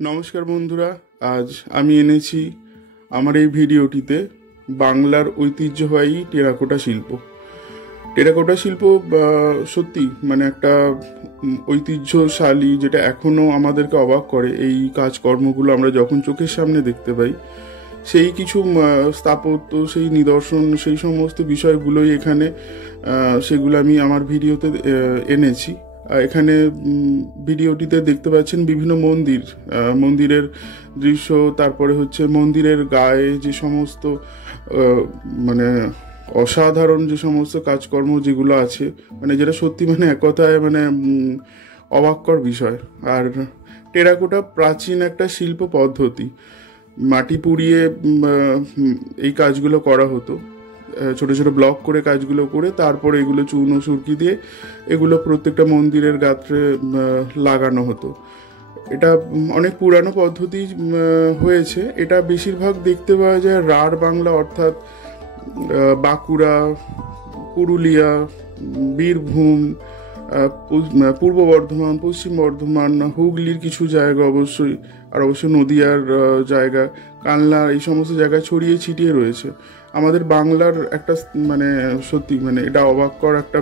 নমস্কার বন্ধুরা, আজ আমি এনেছি আমার এই ভিডিওটিতে বাংলার ঐতিহ্যবাহী টেরাকোটা শিল্প। টেরাকোটা শিল্প সত্যি মানে একটা ঐতিহ্যশালী, যেটা এখনও আমাদেরকে অবাক করে। এই কাজকর্মগুলো আমরা যখন চোখের সামনে দেখতে পাই, সেই কিছু স্থাপত্য, সেই নিদর্শন, সেই সমস্ত বিষয়গুলোই এখানে, সেগুলো আমি আমার ভিডিওতে এনেছি। এখানে ভিডিওটিতে দেখতে পাচ্ছেন বিভিন্ন মন্দিরের দৃশ্য, তারপরে হচ্ছে মন্দিরের গায়ে যে সমস্ত মানে অসাধারণ যে সমস্ত কাজকর্ম যেগুলো আছে, মানে যেটা সত্যি মানে এক কথায় মানে অবাককর বিষয়। আর টেরাকোটা প্রাচীন একটা শিল্প পদ্ধতি। মাটি পুড়িয়ে এই কাজগুলো করা হতো, ছোট ছোট ব্লক করে কাজগুলো করে, তারপরে এগুলো চূর্ণ সুরকি দিয়ে এগুলো প্রত্যেকটা মন্দিরের গাত্রে লাগানো হতো। এটা অনেক পুরানো পদ্ধতি হয়েছে। এটা বেশিরভাগ দেখতে পাওয়া যায় রাঢ় বাংলা, অর্থাৎ বাঁকুড়া, পুরুলিয়া, বীরভূম, পূর্ব বর্ধমান, পশ্চিম বর্ধমান, হুগলির কিছু জায়গা অবশ্যই, আর অবশ্যই নদিয়ার জায়গা, কালনা, এই সমস্ত জায়গায় ছড়িয়ে ছিটিয়ে রয়েছে। আমাদের বাংলার একটা মানে সত্যি মানে এটা অবাককর একটা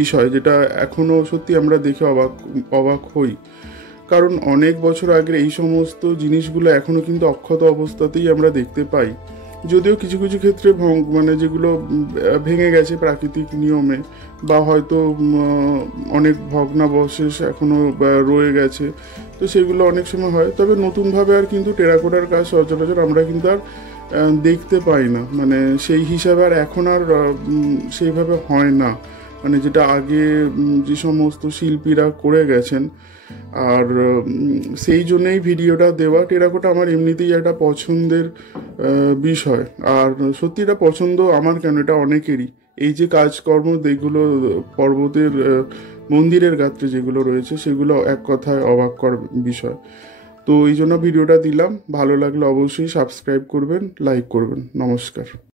বিষয়, যেটা এখনও সত্যি আমরা দেখে অবাক হই। কারণ অনেক বছর আগের এই সমস্ত জিনিসগুলো এখনও কিন্তু অক্ষত অবস্থাতেই আমরা দেখতে পাই। যদিও কিছু কিছু ক্ষেত্রে মানে যেগুলো ভেঙে গেছে প্রাকৃতিক নিয়মে, বা হয়তো অনেক ভগ্নাবশেষ এখনও রয়ে গেছে, তো সেগুলো অনেক সময় হয়। তবে নতুনভাবে আর কিন্তু টেরাকোটার কাজ সচরাচর আমরা কিন্তু আর দেখতে পাই না, মানে সেই হিসাবে আর এখন আর সেইভাবে হয় না, মানে যেটা আগে যে সমস্ত শিল্পীরা করে গেছেন। আর সেই জন্যই ভিডিওটা দেওয়া। টেরাকোটা আমার এমনিতেই একটা পছন্দের বিষয়, আর সত্যি এটা পছন্দ আমার কেন, এটা অনেকেরই। এই যে কাজকর্ম যেগুলো পর্বতের মন্দিরের গাত্রে যেগুলো রয়েছে, সেগুলো এক কথায় অবাককর বিষয়। তো এই জন্য ভিডিওটা দিলাম। ভালো লাগলে অবশ্যই সাবস্ক্রাইব করবেন, লাইক করবেন। নমস্কার।